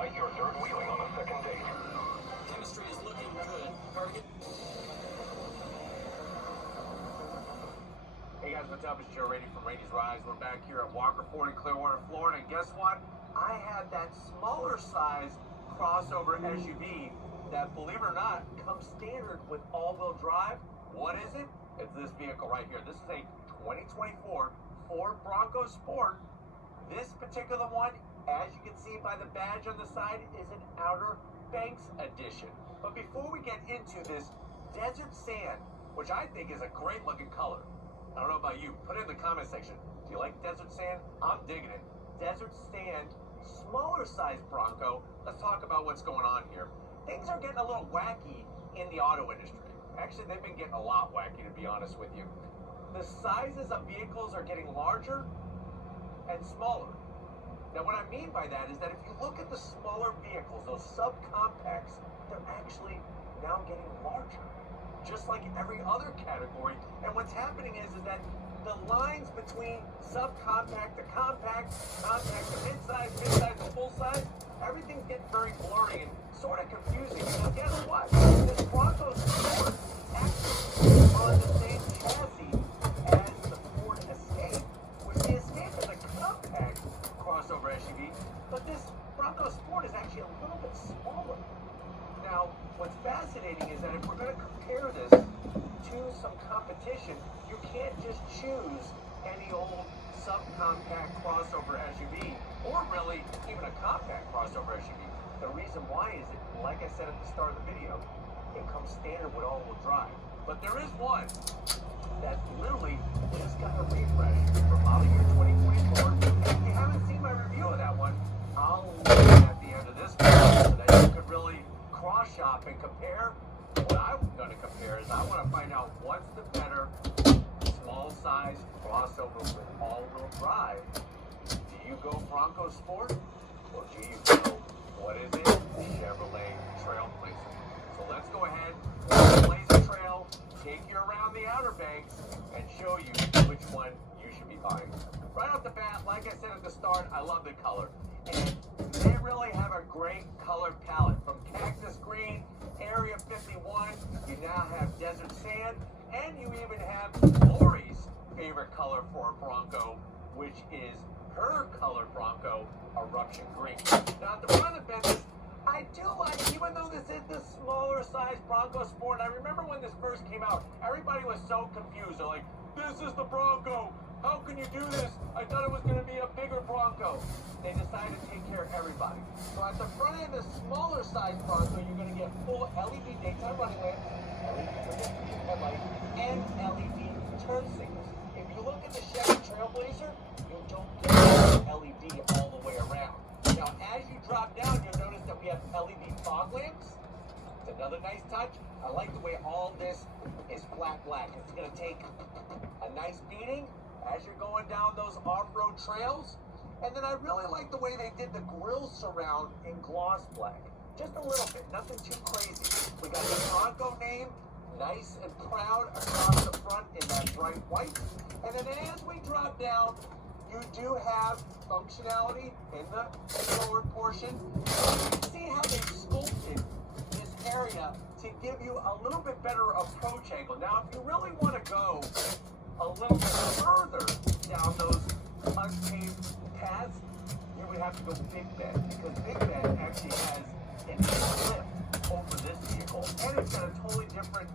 Ignite your third wheeling on the second date. Chemistry is looking good. Target. Hey guys, what's up? It's Joe Rady from Rady's Rise. We're back here at Walker Ford in Clearwater, Florida. And guess what? I had that smaller size crossover SUV that, believe it or not, comes standard with all-wheel drive. What is it? It's this vehicle right here. This is a 2024 Ford Bronco Sport. This particular one, as you can see by the badge on the side, is an Outer Banks edition. But before we get into this desert sand, which I think is a great looking color, I don't know about you, put it in the comment section. Do you like desert sand? I'm digging it. Desert sand, smaller size Bronco. Let's talk about what's going on here. Things are getting a little wacky in the auto industry. Actually, they've been getting a lot wacky, to be honest with you. The sizes of vehicles are getting larger and smaller. Now, what I mean by that is that if you look at the smaller vehicles, those subcompacts, they're actually now getting larger, just like every other category. And what's happening is that the lines between subcompact to compact, compact to midsize, midsize to full size, everything's getting very blurry and sort of confusing. Because guess what? This Bronco Sport actually is on the same chassis as the Ford Escape, which the Escape is a compact crossover SUV, but this Bronco Sport is actually a little bit smaller. Now, what's fascinating is that if we're going to compare this to some competition, you can't just choose any old subcompact crossover SUV, or really even a compact crossover SUV. The reason why is that, like I said at the start of the video, it comes standard with all-wheel drive. But there is one that literally just got a refresh for model year 2024. And if you haven't seen my review of that one, I'll link it at the end of this video so that you could really cross-shop and compare. What I'm going to compare is I want to find out what's the better small size crossover with all-wheel drive. Do you go Bronco Sport, or do you go, what is it, Chevrolet Trailblazer? So let's go ahead, Blazer Trail, take you around the Outer Banks, and show you which one you should be buying. Right off the bat, like I said at the start, I love the color. And they really have a great color palette. From Cactus Green, Area 51, you now have Desert Sand, and you even have Lori's favorite color for a Bronco, which is her colored Bronco, Eruption Green. Now at the front of the bench, I do like, even though this is the smaller size Bronco Sport, I remember when this first came out, everybody was so confused. They're like, this is the Bronco. How can you do this? I thought it was going to be a bigger Bronco. They decided to take care of everybody. So at the front end, the smaller size Bronco, you're going to get full LED daytime running lamps, LED headlights, and LED turn signals. If you look at the Chevy Trailblazer, you don't get LED all the way around. Now, as you drop down, you'll notice that we have LED fog lamps. It's another nice touch. I like the way all this is flat black. It's going to take a nice beating as you're going down those off-road trails. And then I really like the way they did the grille surround in gloss black. Just a little bit, nothing too crazy. We got the Bronco name, nice and proud across the front in that bright white. And then as we drop down, you do have functionality in the forward portion. You can see how they sculpted this area to give you a little bit better approach angle. Now, if you really want to go a little bit further down those unpaved paths, you would have to go Big Bend, because Big Bend actually has an lift over this vehicle, and it's got a totally different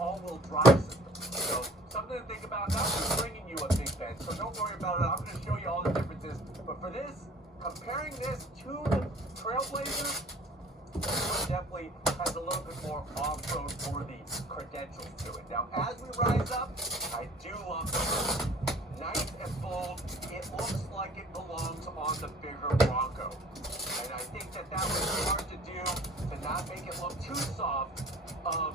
all-wheel drive system. So something to think about. Not just bringing you a Big Bend, so don't worry about it. I'm going to show you all the differences. But for this, comparing this to the Trailblazer, this one definitely has a little bit more off-road worthy credentials to it. Now, as we rise up, I do love this. Nice and bold. It looks like it belongs on the bigger Bronco. And I think that was hard to do to not make it look too soft of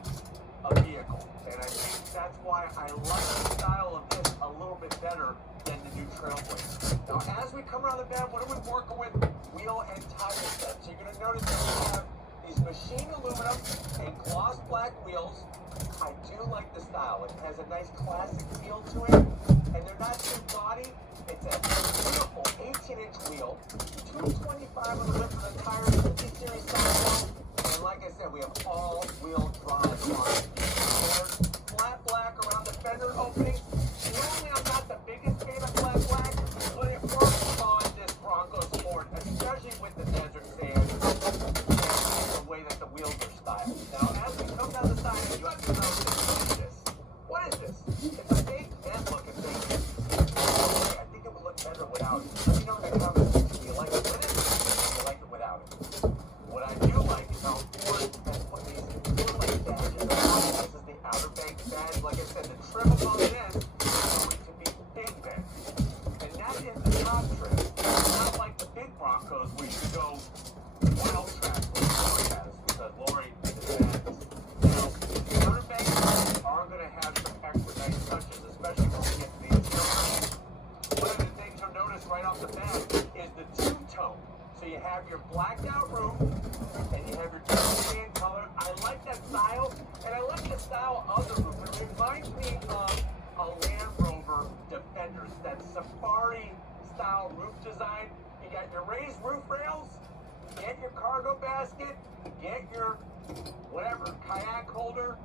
a vehicle. And I think that's why I like the style of this a little bit better than the new Trailblazer. Now, as we come around the bend, what are we working with? Wheel and tire sets. So you're going to notice that we have these machined aluminum and gloss black wheels. I do like the style. It has a nice classic feel to it, and they're not too gaudy. It's a beautiful 18-inch wheel, 225 on the rim for the tires, 50 series sidewall, and like I said, we have all-wheel drive on it. There's flat black around the fender opening. Normally, I'm not the biggest fan of flat black, but it works on this Bronco Sport, especially with the desert sand and the way that the wheels are styled. Now, as we come down the side, you have to know this. What is this? It's a big bent-looking thing. I think it would look better without it. Let me know in the comments. Do you like it with it? Or do you like it without it? What I do like is how Ford has put these little like badges on. This is the Outer Banks badge. Like I said, the trim above this is going to be Big Bend. And that is the top trim. Not like the big Broncos where you go wild track like Lori has, because Lori is bad. Now, the Outer Banks are going to have some extra nice touches, especially when we get to the interior. One of the things you'll notice right off the bat is the two-tone. So you have your blacked out roof, and you have your dark sand color. I like that style, and I like the style of the roof. It reminds me of a Land Rover Defenders, that safari-style roof design. You got your raised roof rails, get your cargo basket, get your whatever, kayak holder,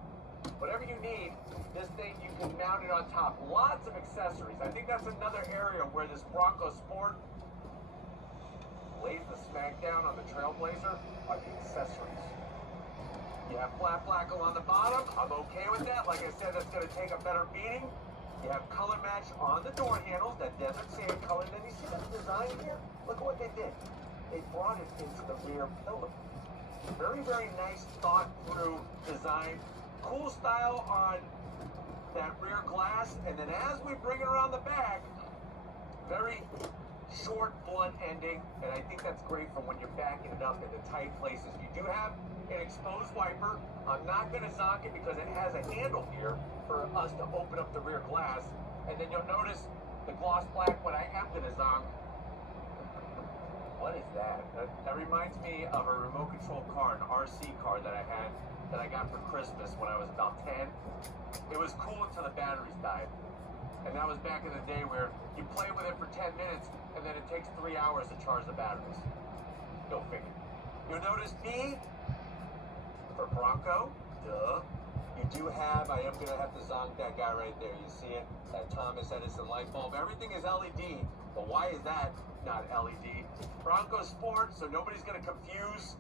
whatever you need. This thing, you can mount it on top. Lots of accessories. I think that's another area where this Bronco Sport lays the smackdown on the Trailblazer are the accessories. You have flat black along the bottom. I'm okay with that. Like I said, that's going to take a better beating. You have color match on the door handles, that desert sand color. And then you see that design here? Look at what they did. They brought it into the rear pillar. Very, very nice, thought-through design. Cool style on that rear glass. And then as we bring it around the back, very short, blunt ending, and I think that's great for when you're backing it up into tight places. You do have an exposed wiper. I'm not going to zonk it because it has a handle here for us to open up the rear glass. And then you'll notice the gloss black when I am going to zonk. What is that? That reminds me of a remote control car, an RC car that I had, that I got for Christmas when I was about 10. It was cool until the batteries died. And that was back in the day where you play with it for 10 minutes, and then it takes 3 hours to charge the batteries. Go figure. You'll notice B for Bronco. Duh. You do have, I am going to have to zonk that guy right there. You see it? That Thomas Edison light bulb. Everything is LED, but why is that not LED? Bronco Sport, so nobody's going to confuse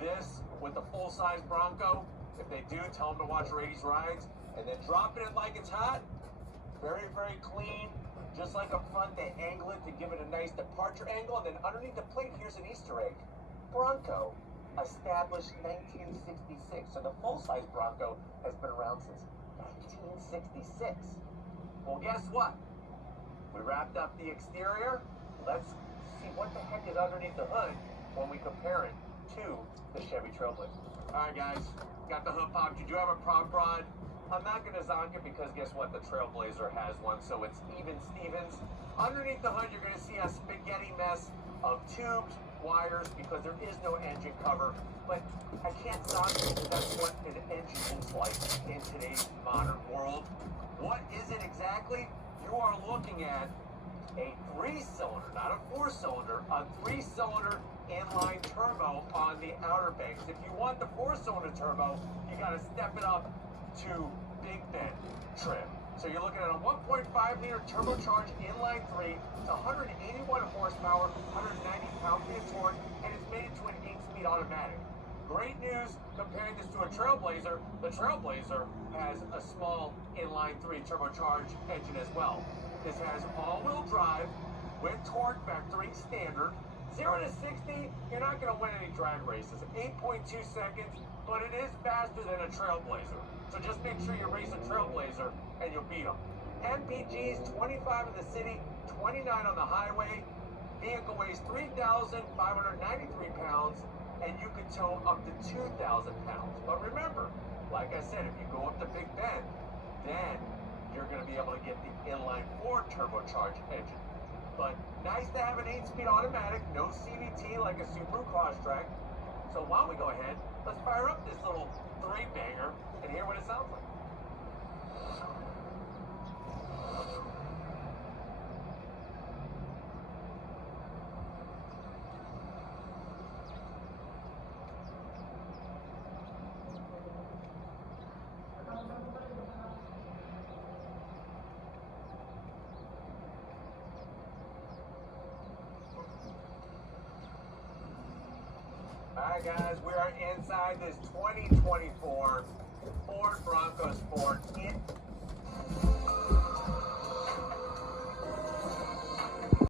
this with the full-size Bronco. If they do, tell them to watch Rady's Rides. And then dropping it like it's hot. Very, very clean. Just like up front, they angle it to give it a nice departure angle. And then underneath the plate, here's an Easter egg. Bronco, established 1966. So the full-size Bronco has been around since 1966. Well, guess what? We wrapped up the exterior. Let's see what the heck is underneath the hood when we compare it to the Chevy Trailblazer. All right, guys. Got the hood popped. You do have a prop rod. I'm not going to zonk it because guess what? The Trailblazer has one, so it's even Stevens. Underneath the hood, you're going to see a spaghetti mess of tubes, wires, because there is no engine cover. But I can't zonk it because that's what an engine looks like in today's modern world. What is it exactly? You are looking at a 3-cylinder, not a 4-cylinder, a 3-cylinder inline turbo on the Outer Banks. If you want the 4-cylinder turbo, you got to step it up to Big Bend trim. So you're looking at a 1.5-liter turbocharged inline 3. It's 181 horsepower, 190 pound-feet of torque, and it's made into an 8-speed automatic. Great news comparing this to a Trailblazer. The Trailblazer has a small inline 3 turbocharged engine as well. This has all-wheel drive with torque vectoring standard. 0 to 60, you're not going to win any drag races. 8.2 seconds, but it is faster than a Trailblazer. So just make sure you race a Trailblazer and you'll beat them. MPG's 25 in the city, 29 on the highway. Vehicle weighs 3,593 pounds, and you can tow up to 2,000 pounds. But remember, like I said, if you go up to Big Bend, then you're going to be able to get the inline 4 turbocharged engine. But nice to have an 8-speed automatic, no CVT like a Subaru Crosstrek. So why don't we go ahead, let's fire up this little three-banger and hear what it sounds like. Alright guys, we are inside this 2024 Ford Bronco Sport. It